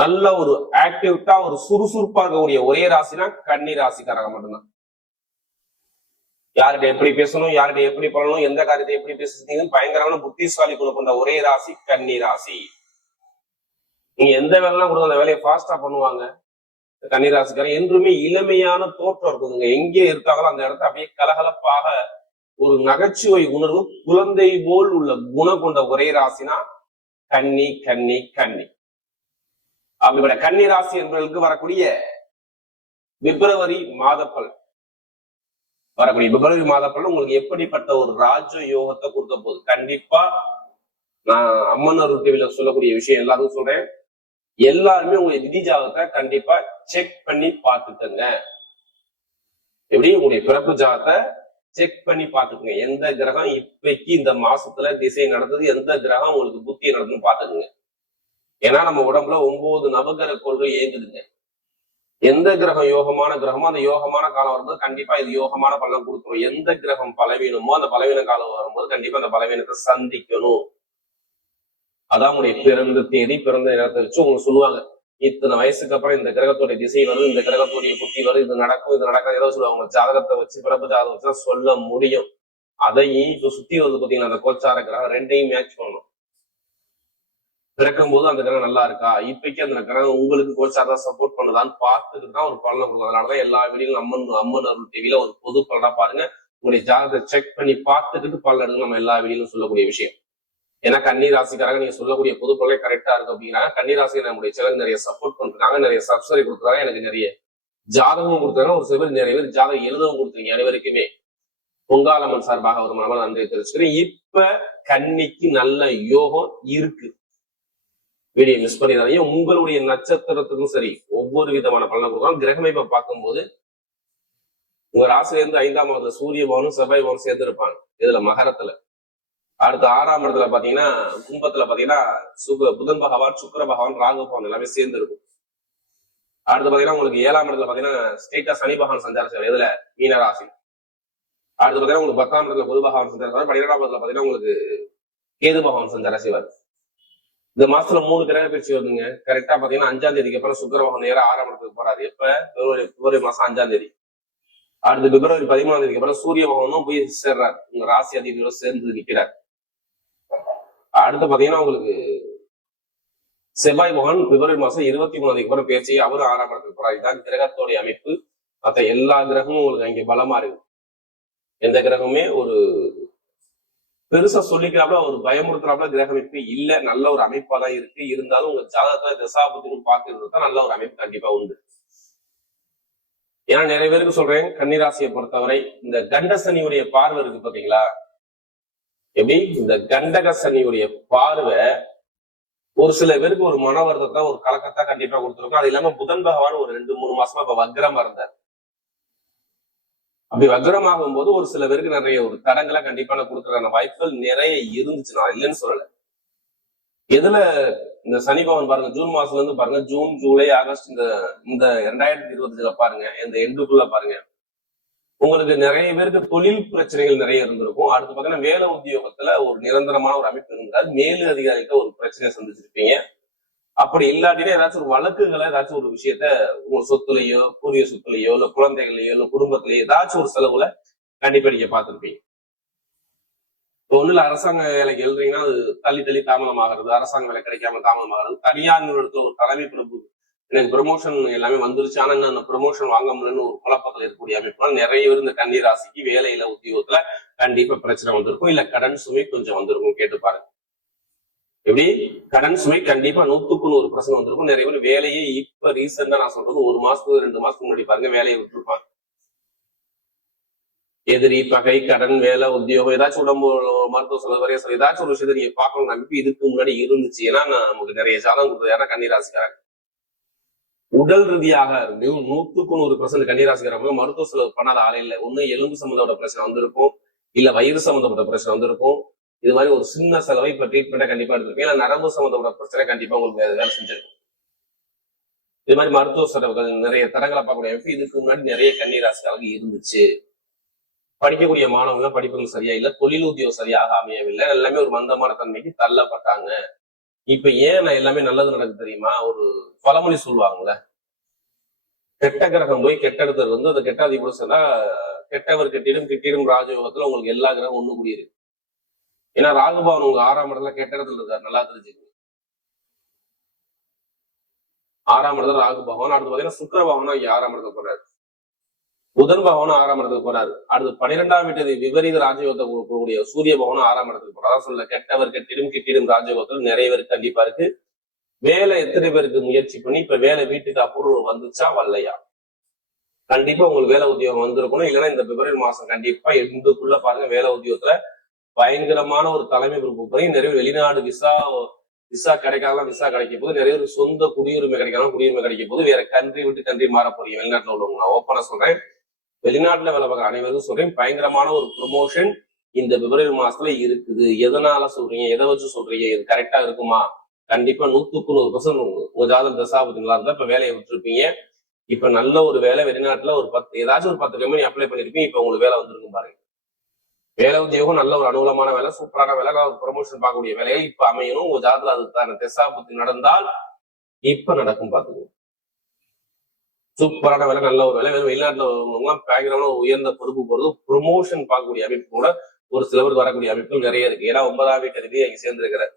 நல்ல ஒரு ஆக்டிவிட்டா ஒரு சுறுசுறுப்பா இருக்கக்கூடிய ஒரே ராசினா கன்னி ராசிக்காரங்க மட்டும்தான். யார்கிட்ட எப்படி பேசணும், யார்கிட்ட எப்படி பண்ணணும், எந்த காரியத்தை எப்படி பேசுறீங்கன்னு பயங்கரமான புத்திசாலி குணம் கொண்ட ஒரே ராசி கன்னி ராசி. நீங்க எந்த வேலைலாம் கொடுங்க அந்த வேலையை ஃபாஸ்டா பண்ணுவாங்க. கன்னிராசிக்காரன் என்றுமே இளமையான தோற்றம் இருக்குதுங்க. எங்கே இருக்காங்களோ அந்த இடத்த அப்படியே கலகலப்பாக ஒரு நகைச்சுவை உணர்வு குழந்தை போல் உள்ள குணம் கொண்ட ஒரே ராசினா கன்னி கன்னி கன்னி. அப்படிப்பட்ட கன்னி ராசி என்பவர்களுக்கு வரக்கூடிய பிப்ரவரி மாதப்பலன் உங்களுக்கு எப்படிப்பட்ட ஒரு ராஜ யோகத்தை கொடுக்க போகுது. கண்டிப்பா நான் அம்மன் அருள் டிவில சொல்லக்கூடிய விஷயம் எல்லாரும் சொல்றேன். எல்லாருமே உங்க விதி ஜாதகத்தை கண்டிப்பா செக் பண்ணி பார்த்துக்கங்க. எப்படி உங்களுடைய பிறப்பு ஜாதகத்தை செக் பண்ணி பார்த்துக்கங்க. எந்த கிரகம் இப்பைக்கு இந்த மாசத்துல திசை நடந்தது, எந்த கிரகம் உங்களுக்கு புத்தி நடந்ததுன்னு பார்த்துக்குங்க. ஏன்னா நம்ம உடம்புல 9 நவகிரக கோள்கள் இயங்குதுங்க. எந்த கிரகம் யோகமான கிரகமோ அந்த யோகமான காலம் வரும்போது கண்டிப்பா இது யோகமான பலன் கொடுத்துரும். எந்த கிரகம் பலவீனமோ அந்த பலவீன காலம் வரும்போது கண்டிப்பா அந்த பலவீனத்தை சந்திக்கணும். அதான் உங்களுடைய பிறந்த தேதி, பிறந்த நேரத்தை வச்சு உங்களுக்கு சொல்லுவாங்க. இத்தனை வயசுக்கு அப்புறம் இந்த கிரகத்துடைய திசை வருது, இந்த கிரகத்துடைய புத்தி வருது, இது நடக்கும், இது நடக்காது, ஏதோ சொல்லுவாங்க. ஜாதகத்தை வச்சு பிறப்பு ஜாதகம் வச்சுதான் சொல்ல முடியும். அதையும் இப்ப சுத்தி வந்து பாத்தீங்கன்னா அந்த கோச்சார கிரகம் ரெண்டையும் மேட்ச் பண்ணணும். பிறக்கும் போது அந்த கிரகம் நல்லா இருக்கா, இப்பைக்கு அந்த கிரகம் உங்களுக்கு கோச்சாரா சப்போர்ட் பண்ணுதான்னு பார்த்துட்டு தான் ஒரு பலனை கொடுக்கும். அதனாலதான் எல்லா வீடியோலும் அம்மன் அருள் டிவில ஒரு பொது பலனா பாருங்க. உங்களுடைய ஜாதகத்தை செக் பண்ணி பார்த்துக்கிட்டு பலன் எடுக்க நம்ம எல்லா வீடியோலும் சொல்லக்கூடிய விஷயம். ஏன்னா கன்னி ராசிக்காரங்க நீங்க சொல்லக்கூடிய பொது பலனை கரெக்டா இருக்கு அப்படிங்கிறாங்க. கன்னி ராசிக்கு நம்முடைய சேனல் நிறைய சப்போர்ட் பண்றாங்க, நிறைய சப்ஸ்கிரைப் கொடுக்குறாங்க, எனக்கு நிறைய ஜாதகமும் கொடுத்தாங்க. ஒரு சில பேர் நிறைய பேர் ஜாதகம் எழுதவும் கொடுத்துருங்க. அனைவருக்குமே பொங்காலம்மன் சார்பாக ஒரு மனமான நன்றியை தெரிவிச்சுக்கிறேன். இப்ப கன்னிக்கு நல்ல யோகம் இருக்கு. வீடியோ மிஸ் பண்ணிடாதீங்க. உங்களுடைய நட்சத்திரத்துக்கும் சரி ஒவ்வொரு விதமான பலனை கொடுக்கலாம். கிரகமைப்பை பார்க்கும்போது உங்க ராசில இருந்து 5ஆம் இடத்துல சூரிய பவனும் செவ்வாய் பவனும் சேர்ந்து இருப்பாங்க. இதுல மகரத்துல. அடுத்த 6ஆம் இடத்துல பாத்தீங்கன்னா கும்பத்துல பாத்தீங்கன்னா புதன் பகவான், சுக்கிர பகவான், ராகு பகவான் எல்லாமே சேர்ந்து இருக்கும். அடுத்து பாத்தீங்கன்னா உங்களுக்கு 7ஆம் இடத்துல பாத்தீங்கன்னா ஸ்ட்ரெயிட்டா சனி பகவான் சஞ்சாரம் செய்வார். இதுல மீன ராசி. அடுத்து பாத்தீங்கன்னா உங்களுக்கு 10ஆம் இடத்துல குரு பகவான் சஞ்சாரம் செய்வார். 12ஆம் இடத்துல பாத்தீங்கன்னா உங்களுக்கு கேது பகவான் சஞ்சாரம் செய்வார். இந்த மாசத்துல 3 கிரக பயிற்சி வருதுங்க. கரெக்டா பாத்தீங்கன்னா 5ஆம் தேதிக்கு அப்புறம் சுக்கிர பகவான் நேரா 6ஆம் இடத்துக்கு போறாரு. எப்ப பிப்ரவரி மாசம் 5ஆம் தேதி. அடுத்து பிப்ரவரி 13ஆம் தேதிக்கு அப்புறம் சூரிய பகவானும் போய் சேர்றாரு. உங்க ராசி அதிபதியோட சேர்ந்து நிற்கிறார். அடுத்து பாத்தீங்கன்னா உங்களுக்கு செவ்வாய் பகவான் பிப்ரவரி மாசம் 23ஆம் தேதிக்கு அப்புறம் பேச்சு அவரும் 6ஆம் இடத்துக்கு போறாரு. இதுதான் கிரகத்தோடைய அமைப்பு. மற்ற எல்லா கிரகமும் உங்களுக்கு அங்கே பலமா இருக்கு. எந்த கிரகமே ஒரு பெருசா சொல்லிக்கிறாப்ல ஒரு பயமுறுத்துறாப்ல கிரக அமைப்பு இல்ல. நல்ல ஒரு அமைப்பா தான் இருக்கு. இருந்தாலும் உங்க ஜாதகத்துல தசாபுத்தியும் பார்த்துட்டு தான் நல்ல ஒரு அமைப்பு கண்டிப்பா உண்டு. ஏன்னா நிறைய பேருக்கு சொல்றேன், கன்னிராசியை பொறுத்தவரை இந்த கண்ட சனியுடைய பார்வை இருக்கு பாத்தீங்களா. எப்படி இந்த கண்டக சனியுடைய பார்வை ஒரு சில பேருக்கு ஒரு மன வருத்தத்தை ஒரு கலக்கத்தை கண்டிப்பா கொடுத்துருக்கும். அது இல்லாம புதன் பகவான் ஒரு 2-3 மாசமா இப்ப வக்ரமா இருந்தார். அப்படி வக்ரமாகும் போது ஒரு சில பேருக்கு நிறைய ஒரு தடங்களை கண்டிப்பான கொடுக்கறதுக்கான வாய்ப்புகள் நிறைய இருந்துச்சு. நான் இல்லைன்னு சொல்லல. எதுல இந்த சனி பகவான் பாருங்க, ஜூன் மாசத்துல இருந்து பாருங்க, ஜூன், ஜூலை, ஆகஸ்ட் இந்த 2025 பாருங்க, இந்த எண்டுக்குள்ள பாருங்க, உங்களுக்கு நிறைய பேருக்கு தொழில் பிரச்சனைகள் நிறைய இருந்திருக்கும். அடுத்து பாத்தீங்கன்னா வேலை உத்தியோகத்துல ஒரு நிரந்தரமான ஒரு அமைப்பு இருந்தால் மேலு அதிகாரிகிட்ட ஒரு பிரச்சனையை சந்திச்சிருப்பீங்க. அப்படி இல்லாட்டினா ஏதாச்சும் ஒரு வழக்குகளை ஏதாச்சும் ஒரு விஷயத்த உங்க சொத்துலையோ, பூர்வீக சொத்துலையோ, இல்ல குழந்தைகளையோ, இல்ல குடும்பத்திலேயோ ஏதாச்சும் ஒரு செலவுல கண்டிப்பா நீங்க பார்த்திருப்பீங்க. ஒண்ணுல அரசாங்க வேலைக்கு எழுதுறீங்கன்னா அது தள்ளி தள்ளி தாமதமாகிறது, அரசாங்க வேலை கிடைக்காம தாமதமாகிறது, தனியார் நிறுவனத்துல ஒரு தலைமை பிரபு எனக்கு ப்ரமோஷன் எல்லாமே வந்துருச்சு, ஆனா அந்த ப்ரமோஷன் வாங்க முடியலன்னு ஒரு குழப்பத்தில் இருக்கக்கூடிய அமைப்புலாம் நிறைய பேர் இந்த கன்னி ராசிக்கு வேலையில உத்தியோகத்துல கண்டிப்பா பிரச்சனை வந்திருக்கும். இல்ல கடன் சுமை கொஞ்சம் வந்திருக்கும். கேட்டு பாருங்க. எப்படி கடன் சுமை கண்டிப்பா 100% வந்திருக்கும். நிறைய பேர் வேலையே இப்ப ரீசெண்டா நான் சொல்றது 1 மாசத்துக்கு 2 மாசத்துக்கு முன்னாடி பாருங்க வேலையை விட்டுருப்பாங்க. எதிரி, பகை, கடன், வேலை, உத்தியோகம், ஏதாச்சும் உடம்பு மருத்துவ செலவு வரைய செலவு ஏதாச்சும் ஒரு விஷயத்தை நீங்க பார்க்கணும் அமைப்பு இதுக்கு முன்னாடி இருந்துச்சு. ஏன்னா நமக்கு நிறைய ஜாதகம் கொடுத்தது யாரா கன்னிராசிக்காரங்க. உடல் ரீதியாக 100% கன்னிராசிக்காரங்க மருத்துவ செலவு பண்ணாத ஆளே இல்லை. ஒண்ணு எலும்பு சம்பந்தப்பட்ட பிரச்சனை வந்திருக்கும், இல்ல வயிறு சம்பந்தப்பட்ட பிரச்சனை வந்திருக்கும். இது மாதிரி ஒரு சின்ன செலவை இப்ப ட்ரீட்மெண்ட்டை கண்டிப்பா எடுத்திருப்பீங்க. இல்ல நரம்பு சம்பந்தப்பட்ட பிரச்சனை கண்டிப்பா உங்களுக்கு வேலை செஞ்சிருக்கும். இது மாதிரி மருத்துவ செலவுகள் நிறைய தடங்களை பார்க்கக்கூடிய அமைப்பு இதுக்கு முன்னாடி நிறைய கன்னிராசிக்காரங்க இருந்துச்சு. படிக்கக்கூடிய மாணவங்க படிப்புகள் சரியா இல்லை, தொழில் உத்தியோகம் சரியாக அமையவில்லை, எல்லாமே ஒரு மந்தமான தன்மைக்கு தள்ளப்பட்டாங்க. இப்ப ஏன் நான் எல்லாமே நல்லது நடக்குது தெரியுமா? ஒரு பழமொழி சொல்லுவாங்கல்ல, கெட்ட கிரகம் போய் கெட்ட இடத்துல வந்து அந்த கெட்டாதி கூட சொன்னா கெட்டவர் கெட்டிடும் கிட்டிடும் ராஜயோகத்துல உங்களுக்கு எல்லா கிரகம் ஒண்ணு கூடி இருக்கு. ஏன்னா ராகுபவன் உங்க 6ஆம் இடத்துல கெட்ட இடத்துல இருக்காரு, நல்லா தெரிஞ்சுக்கணும். 6ஆம் இடத்துல ராகு பகவான், அடுத்து பாத்தீங்கன்னா சுக்கிர பகவான் இங்க 6ஆம் இடத்துல போறாரு, புதன் பகவானும் 6ஆம் இடத்துக்கு போறாரு. அடுத்து 12ஆம் வீட்டு விபரீத ராஜயோகத்தை கொடுக்கக்கூடிய சூரிய பகவானும் 6ஆம் இடத்துக்கு போறாரு. அதான் சொல்ல கெட்டவர் கெட்டிடும் கிட்டிடும் ராஜயோகத்துல நிறைய பேருக்கு கண்டிப்பா இருக்கு. வேலை எத்தனை பேருக்கு முயற்சி பண்ணி இப்ப வேலை வீட்டுக்கு அப்புறம் வந்துச்சா வரலையா? கண்டிப்பா உங்களுக்கு வேலை உத்தியோகம் வந்திருக்கணும். இல்லைன்னா இந்த பிப்ரவரி மாசம் கண்டிப்பா எண்டுக்குள்ள பாருங்க வேலை உத்தியோகத்துல பயங்கரமான ஒரு தலைமை பொறுப்பு போய் நிறைய வெளிநாடு விசா கிடைக்காம விசா கிடைக்கும் போது, நிறைய பேர் சொந்த குடியுரிமை கிடைக்காம குடியுரிமை கிடைக்கும் போது வேற கண்ட்ரி விட்டு கண்ட்ரி மாற போறீங்க. வெளிநாட்டுல உள்ளவங்க நான் ஓப்பனா சொல்றேன், வெளிநாட்டுல வேலை பார்க்குற அனைவரும் சொல்றேன், பயங்கரமான ஒரு ப்ரொமோஷன் இந்த பிப்ரவரி மாசத்துல இருக்குது. எதனால சொல்றீங்க, எதை வச்சு சொல்றீங்க, இது கரெக்டா இருக்குமா? கண்டிப்பா 100% உங்க ஜாதக தசாபதி நல்லா இருந்தா இப்ப வேலையை விட்டுருப்பீங்க. இப்ப நல்ல ஒரு வேலை வெளிநாட்டுல ஒரு 10 ஏதாச்சும் ஒரு 10 கம்பெனி அப்ளை பண்ணிருப்பீங்க. இப்ப உங்களுக்கு வேலை வந்திருக்கும் பாருங்க. வேலை உத்தியோகம் நல்ல ஒரு அனுகூலமான வேலை, சூப்பரான வேலை, ஒரு ப்ரொமோஷன் பார்க்கக்கூடிய வேலையை இப்ப அமையணும். உங்க ஜாதகத்துல அதுக்கான தசாபதி நடந்தால் இப்ப நடக்கும் பாத்துக்கோங்க. சூப்பரான வேலை, நல்ல ஒரு வேலை. வெளிநாட்டுல பயங்கரமான உயர்ந்த பொறுப்பு போறது, ப்ரொமோஷன் பார்க்கக்கூடிய அமைப்பு கூட ஒரு சிலவருக்கு வரக்கூடிய அமைப்புகள் நிறைய இருக்கு. ஏன்னா 9ஆம் வீட்டு அதிபதி அங்க சேர்ந்திருக்கிறார்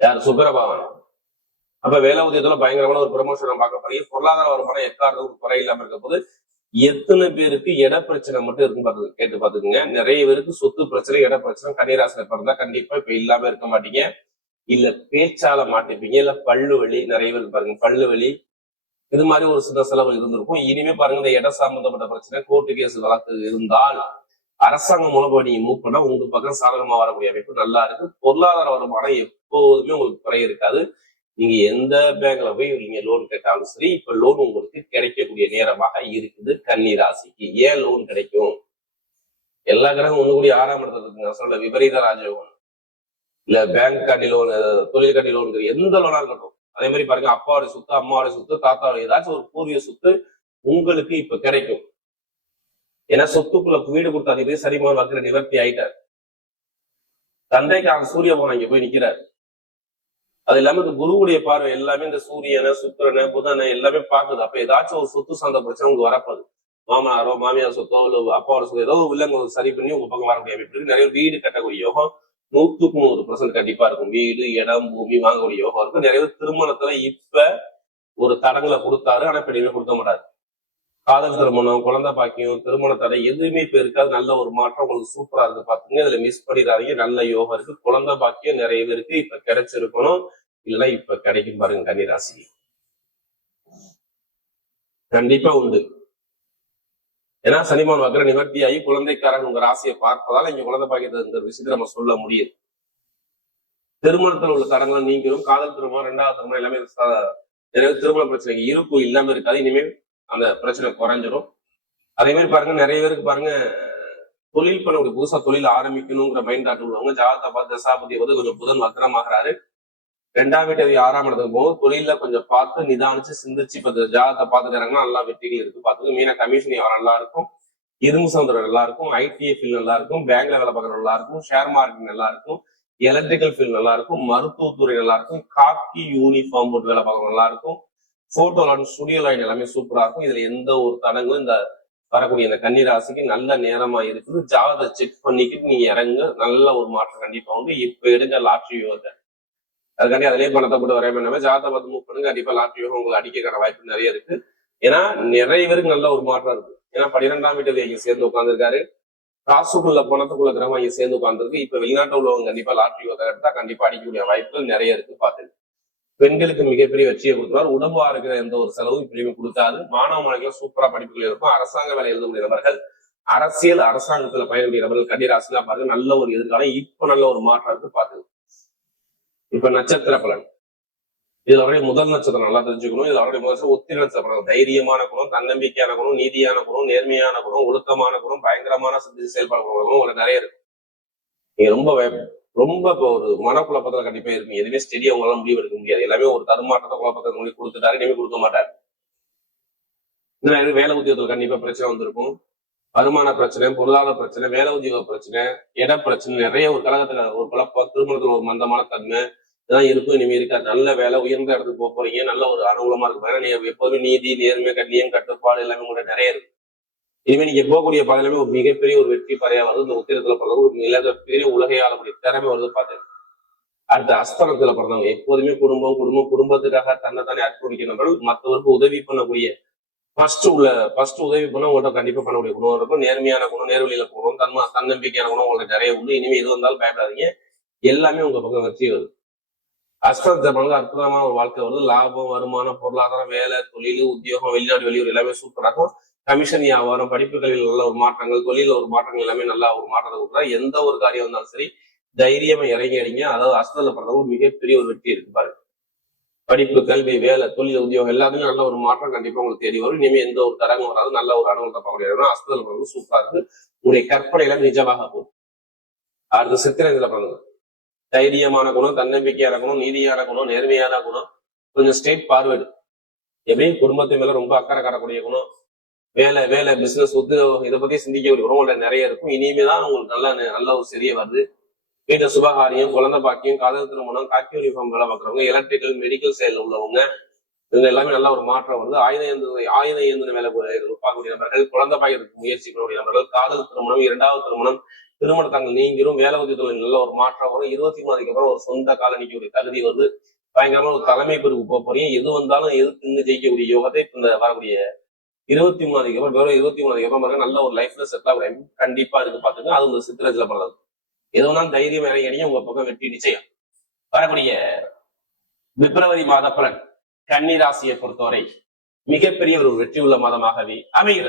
யார்? சுக்கிரபகவான். அப்ப வேலை உத்தியத்துல பயங்கரமான ஒரு ப்ரொமோஷன் பார்க்க போறீங்க. பொருளாதார வருமானம் எக்காரணத்துக்கு குறை இல்லாம இருக்க போது. எத்தனை பேருக்கு இட பிரச்சனை மட்டும் இருக்குன்னு கேட்டு பாத்துக்கோங்க. நிறைய பேருக்கு சொத்து பிரச்சனை, இட பிரச்சனை கன்னிராசில பிறந்தா கண்டிப்பா இப்ப இல்லாம இருக்க மாட்டீங்க. இல்ல பேச்சால மாட்டிப்பீங்க, இல்ல பல்லு வலி, நிறைய பேருக்கு பாருங்க பல்லு வலி, இது மாதிரி ஒரு சில செலவு இருந்திருக்கும். இனிமே பாருங்க இந்த இட சம்பந்தப்பட்ட பிரச்சனை, கோர்ட்டு கேஸ் வழக்கு இருந்தால் அரசாங்கம் மூலமா நீங்க மூவ் பண்ணா உங்க பக்கம் சாதகமா வரக்கூடிய அமைப்பு நல்லா இருக்கு. பொருளாதார வருமானம் எப்போதுமே உங்களுக்கு குறை இருக்காது. நீங்க எந்த பேங்க்ல போய் நீங்க லோன் கேட்டாலும் சரி, இப்ப லோன் உங்களுக்கு கிடைக்கக்கூடிய நேரமாக இருக்குது கன்னி ராசிக்கு. ஏன் லோன் கிடைக்கும்? எல்லா கிரகம் ஒண்ணு கூடி 6ஆம் இடத்துல இருக்குங்க. சொல்ல விபரீத ராஜயோகம், இல்ல பேங்க் கண்டி லோன், தொழில் கண்டி லோன், எந்த லோனா இருக்கட்டும். அதே மாதிரி பாருங்க, அப்பாவுடைய சொத்து, அம்மாவுடைய சொத்து, தாத்தாவுடைய ஏதாச்சும் ஒரு பூர்வீக சொத்து உங்களுக்கு இப்ப கிடைக்கும். ஏன்னா சொத்துக்குள்ள வீடு கொடுத்த அதிபதி சரிமான வக்கிர நிவர்த்தி ஆயிட்டார். தந்தைக்கான சூரிய பகவான் இங்க போய் நிக்கிறார். அது இல்லாம இந்த குருவுடைய பார்வை எல்லாமே இந்த சூரியனை, சுக்கிரனை, புதனை எல்லாமே பாக்குது. அப்ப ஏதாச்சும் ஒரு சொத்து சார்ந்த பிரச்சனை உங்களுக்கு வரப்போகுது. மாமனாரோ மாமியார் சொத்தோ இல்ல அப்பாவோட சொத்தோ ஏதோ வில்லங்க சரி பண்ணி உங்க பக்கம் வரக்கூடிய அமைப்பு இருக்கு. நிறைய வீடு கட்டக்கூடிய யோகம் 100% கண்டிப்பா இருக்கும். வீடு, இடம், பூமி வாங்கக்கூடிய யோகம் இருக்கும். நிறைய பேர் திருமணத்துல இப்ப ஒரு தடங்களை கொடுத்தாரு, ஆனா இப்ப நீங்க கொடுக்க மாட்டாரு. காதல் திருமணம், குழந்தை பாக்கியம், திருமண தடை எதுவுமே இப்ப இருக்காது. நல்ல ஒரு மாற்றம் உங்களுக்கு சூப்பரா இருக்கு பாத்துங்க. இதுல மிஸ் பண்ணிடாதீங்க. நல்ல யோகம் இருக்கு. குழந்தை பாக்கியம் நிறைய பேருக்கு இப்ப கிடைச்சிருக்கணும், இல்லைன்னா இப்ப கிடைக்கும் பாருங்க கன்னிராசி. கண்டிப்பா உண்டு. ஏன்னா சனிமான் வக்ர நிவர்த்தி ஆகி குழந்தைக்காரன் உங்க ராசியை பார்ப்பதால இங்க குழந்தை பாக்கியத்தை விஷயத்தை நம்ம சொல்ல முடியுது. திருமணத்தில் உள்ள தடங்கள் நீங்களும், காதல் திருமணம், 2வது திருமணம் எல்லாமே நிறைய திருமண பிரச்சனைக்கு இருப்பு இல்லாம இருக்காது. இனிமேல் அந்த பிரச்சனை குறைஞ்சிடும். அதே மாதிரி பாருங்க, நிறைய பேருக்கு பாருங்க தொழில் பண்ணக்கூடிய புதுசா தொழில் ஆரம்பிக்கணுங்கிற மைண்ட் தாட் உள்ளவங்க ஜாதகத்தை பார்த்து தசாபதி வந்து கொஞ்சம் புதன் வக்கரமாகறாரு. 2ஆம் வீட்டு 6ஆம் இடத்துக்கு போகும். தொழில கொஞ்சம் பார்த்து நிதானிச்சு சிந்திச்சு இப்ப ஜாதகத்தை பார்த்துட்டு இறங்கினா நல்லா வெற்றிகள் இருக்கு பாத்துங்க. மீனா கமிஷன் நல்லா இருக்கும், இரும்பு சமுதிரம் நல்லா இருக்கும், ஐடிஐ ஃபீல்ட் நல்லா இருக்கும், பேங்க்ல வேலை பார்க்கற நல்லா இருக்கும், ஷேர் மார்க்கெட் நல்லா இருக்கும், எலக்ட்ரிக்கல் ஃபீல்ட் நல்லா இருக்கும், மருத்துவத்துறை நல்லா இருக்கும், காக்கி யூனிஃபார்ம் போட்டு வேலை பார்க்கற நல்லா இருக்கும், போட்டோ லைன், ஸ்டுடியோ லைன் எல்லாமே சூப்பரா இருக்கும். இதுல எந்த ஒரு தடங்களும் இந்த வரக்கூடிய இந்த கன்னிராசிக்கு நல்ல நேரமா இருக்குது. ஜாதகத்தை செக் பண்ணிக்கிட்டு நீங்க இறங்க, நல்ல ஒரு மாற்றம் கண்டிப்பா வந்து. இப்ப எடுங்க லாட்ரி யோகத்தை, அதுக்காண்டி அதிலேயே பணத்தை போட்டு வரைய பண்ணாம ஜாதகத்தை பார்த்து மூவ் பண்ணுங்க. கண்டிப்பா லாட்ரி யோகம் உங்களுக்கு அடிக்கிறதுக்கான வாய்ப்பு நிறைய இருக்கு. ஏன்னா நிறைய பேருக்கு நல்ல ஒரு மாற்றம் இருக்கு. ஏன்னா 12ஆம் வீட்டுல இங்க சேர்ந்து உட்காந்துருக்காரு. காசுக்குள்ள பணத்துக்குள்ள கிரகம் இங்க சேர்ந்து உட்காந்துருக்கு. இப்ப வெளிநாட்டு உள்ளவங்க கண்டிப்பா லாட்ரி யோகத்தை எடுத்தா கண்டிப்பா அடிக்கக்கூடிய வாய்ப்புகள் நிறைய இருக்கு பாத்துங்க. பெண்களுக்கு மிகப்பெரிய வெற்றியை கொடுக்குறாரு. உடம்பு ஆரோக்கிற எந்த ஒரு செலவும் இப்படியுமே கொடுக்காது. மாணவ மாணவிகள் சூப்பரா படிப்புகள் இருக்கும். அரசாங்க வேலை எழுதக்கூடிய நபர்கள், அரசியல் அரசாங்கத்துல பயணக்கூடிய நபர்கள் கன்னிராசினா பாருங்க நல்ல ஒரு எதிர்காலம். இப்ப நல்ல ஒரு மாற்றம் இருக்கு பாத்துங்க. இப்ப நட்சத்திர பலன், இதுல அவருடைய முதல் நட்சத்திரம் நல்லா தெரிஞ்சுக்கணும். இதுல அவருடைய முதல் உத்திர நட்சத்திரம் தைரியமான குணம், தன்னம்பிக்கையான குணம், நீதியான குணம், நேர்மையான குணம், ஒழுக்கமான குணம், பயங்கரமான செயல்பாடு உங்களுக்கு நிறைய இருக்கு. நீங்க ரொம்ப இப்போ ஒரு மனக்குழப்பத்துல கண்டிப்பா இருக்கு. எதுவுமே ஸ்டெடியா உங்களால முடிவு எடுக்க முடியாது. எல்லாமே ஒரு தடுமாற்றத்தை குழப்பத்தை முடி கொடுத்துட்டாரு, இனிமே கொடுக்க மாட்டாரு. வேலை உத்தியோகத்துல கண்டிப்பா பிரச்சனை வந்திருக்கும். வருமான பிரச்சனை, பொருளாதார பிரச்சனை, வேலை உத்தியோக பிரச்சனை, இட பிரச்சனை, நிறைய ஒரு கழகத்துல ஒரு குழப்பம், திருமணத்துல ஒரு மந்தமான தன்மை, இதான் இருக்கும். இனிமே இருக்காது. நல்ல வேலை, உயர்ந்த இடத்துக்கு போக போறீங்க. நல்ல ஒரு அனுகூலமா இருக்கும். ஏன்னா நீங்க எப்போதும் நீதி, நேர்மை, கண்ணியம், கட்டுப்பாடு எல்லாமே உங்கள்ட்ட நிறைய இருக்கு. இனிமே நீங்க போகக்கூடிய பாதையிலுமே ஒரு மிகப்பெரிய ஒரு வெற்றி பாதையா வருது. இந்த உத்திரத்துல பிறந்தவங்க ஒரு மிகப்பெரிய உலகை ஆளக்கூடிய திறமை வருது பாத்தீங்க. அடுத்த அஸ்தமத்துல பிறந்தவங்க எப்போதுமே குடும்பத்துக்காக தன்னைத்தானே அர்ப்பணிக்கிற நபர்கள், மற்றவருக்கு உதவி பண்ணக்கூடிய ஃபர்ஸ்ட் உதவி பண்ண உங்கள்கிட்ட கண்டிப்பா பண்ணக்கூடிய குணம் இருக்கும். நேர்மையான குணம், நேர்வழியில போகணும், தன்னம்பிக்கையான குணம் உங்களுக்கு நிறைய உண்டு. இனிமே எது வந்தாலும் பயப்படாதீங்க. எல்லாமே உங்க பக்கம் வெற்றி வருது. அஸ்தமத்துல பிறந்த அற்புதமான ஒரு வாழ்க்கை வருது. லாபம், வருமானம், பொருளாதாரம், வேலை, தொழில், உத்தியோகம், வெளிநாடு, வெளியூர் எல்லாமே சூப்பரா இருக்கும். கமிஷன் வியாபாரம், படிப்புகளில் நல்ல ஒரு மாற்றங்கள், தொழில ஒரு மாற்றங்கள் எல்லாமே நல்லா ஒரு மாற்றத்தை கொடுக்குறா. எந்த ஒரு காரியம் வந்தாலும் சரி தைரியமா இறங்கி அடிங்க. அதாவது அஸ்தமத்துல பிறந்தவங்க மிகப்பெரிய ஒரு வெற்றி இருக்கு பாருங்க. படிப்பு, கல்வி, வேலை, தொழில், உத்தியோகம் எல்லாத்துலயும் நல்ல ஒரு மாற்றம் கண்டிப்பா உங்களுக்கு தேடி வரும். இனிமே எந்த ஒரு தரங்கும் வராது. நல்ல ஒரு அனுபவத்தை பார்க்கக்கூடிய அஸ்தமத்துல பிறந்தவங்க சூப்பரா இருக்கு. உங்களுடைய கற்பனையில நிஜமாக போகுது. அடுத்து சித்திரத்துல பிறந்தவங்க தைரியமான குணம், தன்னம்பிக்கையான குணம், நீதியான குணம், நேர்மையான குணம், கொஞ்சம் ஸ்ட்ரெயிட் ஃபார்வேர்டு, எப்படியும் குடும்பத்து மேல ரொம்ப அக்கறை காட்டக்கூடிய குணம், வேலை பிசினஸ் உத்தியோகம் இதை பத்தி சிந்திக்கக்கூடிய குணம் உங்கள்ட்ட நிறைய இருக்கும். இனிமேதான் உங்களுக்கு நல்ல ஒரு சரியா வருது. வீட்டு சுபகாரியம், குழந்தை பாக்கியம், காதல் திருமணம், காக்கி யூனிஃபார்ம் வேலை பார்க்குறவங்க, எலக்ட்ரிக்கல், மெடிக்கல் சைட்ல உள்ளவங்க, இவங்க எல்லாமே நல்ல ஒரு மாற்றம் வருது. ஆயுத இயந்திர வேலை பார்க்கக்கூடிய நபர்கள், குழந்தை பாக்கியத்துக்கு முயற்சி பண்ணக்கூடிய நபர்கள், காதல் திருமணம், இரண்டாவது திருமணம், திருமணத்தங்கள் நீங்கிரும், வேலை உத்தியத்தில் நல்ல ஒரு மாற்றம் வரும். 23 அப்புறம் ஒரு சொந்த காலனிக்கு தகுதி வருது. பயங்கரமா ஒரு தலைமை பிரிவு போக போறீங்க. எது வந்தாலும் எதிர்த்து ஜெயிக்கக்கூடிய யோகத்தை இந்த வரக்கூடிய 23 அப்புறம் வெறும் 23 அப்புறம் நல்ல ஒரு லைஃப்ல செட்டில் ஆகுற கண்டிப்பா இருக்கு பாத்துங்க. அது உங்க சித்திரத்துல பிறந்தது. எது வேணாலும் தைரியம் இறங்கி உங்க பக்கம் வெற்றி நிச்சயம். வரக்கூடிய பிப்ரவரி மாத பலன் கன்னி ராசியை பொறுத்தவரை மிகப்பெரிய ஒரு வெற்றி உள்ள மாதமாகவே அமைகிறது.